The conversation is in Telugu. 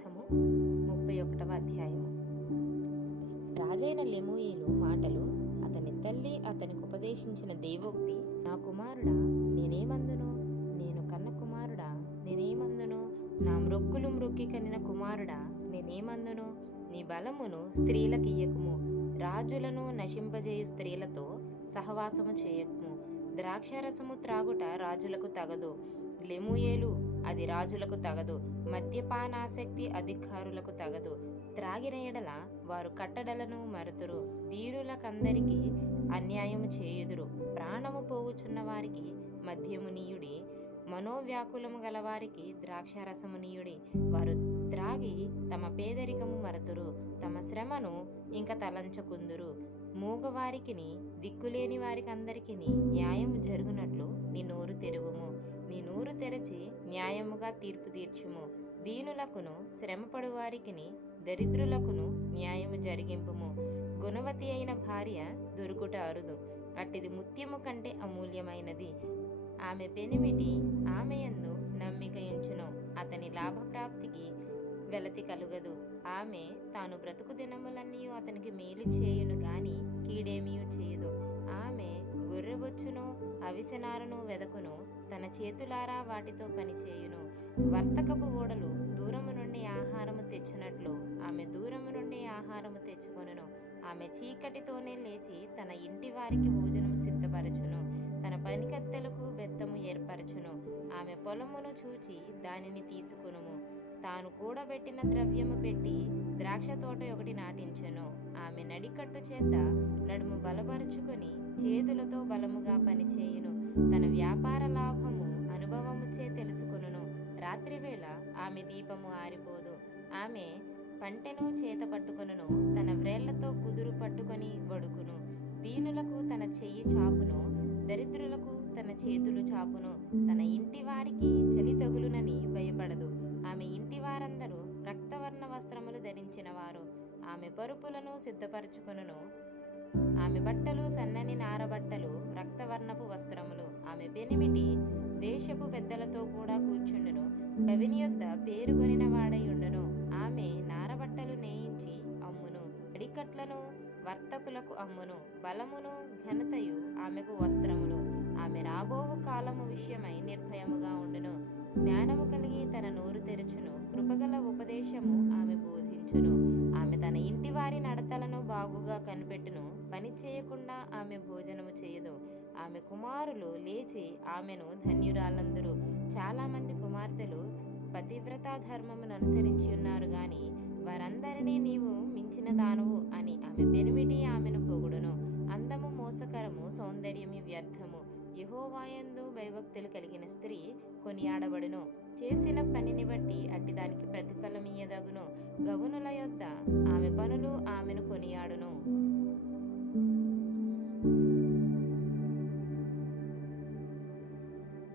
గ్రంథము 31వ అధ్యాయము. రాజైన లెమూయేలు మాటలు, అతని తల్లి అతనికి ఉపదేశించిన దేవోక్తి: నా కుమారుడా నేనేమందును, నేను కన్న కుమారుడా నేనేమందును, నా మ్రొక్కులు మ్రొక్కి కనిన కుమారుడా నేనేమందును, నీ బలమును స్త్రీలకియ్యకుము, రాజులను నశింపజేయు స్త్రీలతో సహవాసము చేయకుము. ద్రాక్షారసము త్రాగుట రాజులకు తగదు, లెమూయేలు, అది రాజులకు తగదు. మద్యపానాసక్తి అధికారులకు తగదు, త్రాగిన ఎడల వారు కట్టడలను మరుతురు. దీనులకందరికీ అన్యాయము చేయుదురు. ప్రాణము పోవుచున్న వారికి మద్యము నీయుడి, మనోవ్యాకులము గలవారికి ద్రాక్షారసము నీయుడి. వారు త్రాగి తమ పేదరికము మరతురు, తమ శ్రమను ఇంక తలంచకుందురు. మూగవారికిని దిక్కులేని వారికందరికీ న్యాయము జరుగునట్లు నీ నోరు తెరువుము. నీ నోరు తెరచి న్యాయముగా తీర్పు తీర్చుము. దీనులకును శ్రమపడు వారికిని దరిద్రులకును న్యాయము జరిగింపుము. గుణవతి అయిన భార్య దొరుకుట అరుదు, అట్టిది ముత్యము కంటే అమూల్యమైనది. ఆమె పెనిమిటి ఆమె యందు నమ్మిక ఉంచును, అతని లాభప్రాప్తికి వెలతి కలుగదు. ఆమె తాను బ్రతుకు దినములన్నీ అతనికి మేలు చేయును గాని కీడేమియూ చేయదు. ఆమె గొర్రెబొచ్చును అవిసెనారును వెదకును, తన చేతులారా వాటితో పనిచేయును. వర్తకపు ఓడలు దూరము నుండి ఆహారము తెచ్చినట్లు ఆమె దూరము నుండి ఆహారము తెచ్చుకొనును. ఆమె చీకటితోనే లేచి తన ఇంటి వారికి భోజనము సిద్ధపరచును, తన పనికత్తెలకు బెత్తము ఏర్పరచును. ఆమె పొలమును చూచి దానిని తీసుకునుము, తాను కూడబెట్టిన ద్రవ్యము పెట్టి ద్రాక్ష తోట ఒకటి నాటించెను. ఆమె నడికట్టు చేత నడుము బలపరుచుకొని చేతులతో బలముగా పనిచేయును. తన వ్యాపార లాభము అనుభవముచే తెలుసుకొనును. రాత్రివేళ ఆమె దీపము ఆరిపోదు. ఆమె పంటెను చేత పట్టుకొనును, తన వ్రేళ్లతో కుదురు పట్టుకొని వడుకును. దీనులకు తన చెయ్యి చాపును, దరిద్రులకు తన చేతులు చాపును. తన ఇంటి వారికి చలి తగులునని భయపడదు. ఆమె ఇంటి వారందరూ రక్తవర్ణ వస్త్రములు ధరించిన వారు. ఆమె పరుపులను సిద్ధపరచుకొనును. ఆమె బట్టలు సన్నని నారబట్టలు, రక్తవర్ణపు వస్త్రములు. ఆమె పెనిమిటి దేశపు పెద్దలతో కూడా కూర్చుండును, కవిని యొద్ద పేరుగొనిన వాడై ఉండును. ఆమె నారబట్టలు నేయించి అమ్మును, అడికట్లను వర్తకులకు అమ్మును. బలమును ఘనతయు ఆమెకు వస్త్రములు. ఆమె రాబోవు కాలము విషయమై నిర్భయముగా ఉండును. జ్ఞానము కలిగి తన నోరు తెరుచును, కృపగల ఉపదేశము ఆమె బోధించును. ఆమె తన ఇంటి వారి నడతలను బాగుగా కనిపెట్టును, పని చేయకుండా ఆమె భోజనము చేయదు. ఆమె కుమారులు లేచి ఆమెను ధన్యురాలందురు. చాలా మంది కుమార్తెలు పతివ్రతా ధర్మమును అనుసరించి ఉన్నారు గాని వారందరినీ నీవు మించిన దానవు అని ఆమె పెనిమిటి ఆమెను పొగుడును. అందము మోసకరము, సౌందర్యము వ్యర్థము. యెహోవాయందు భయభక్తులు కలిగిన స్త్రీ కొనియాడబడును. చేసిన పనిని బట్టి అట్టి దానికి ప్రతిఫలమియ్యదగును. గవునుల యొద్ద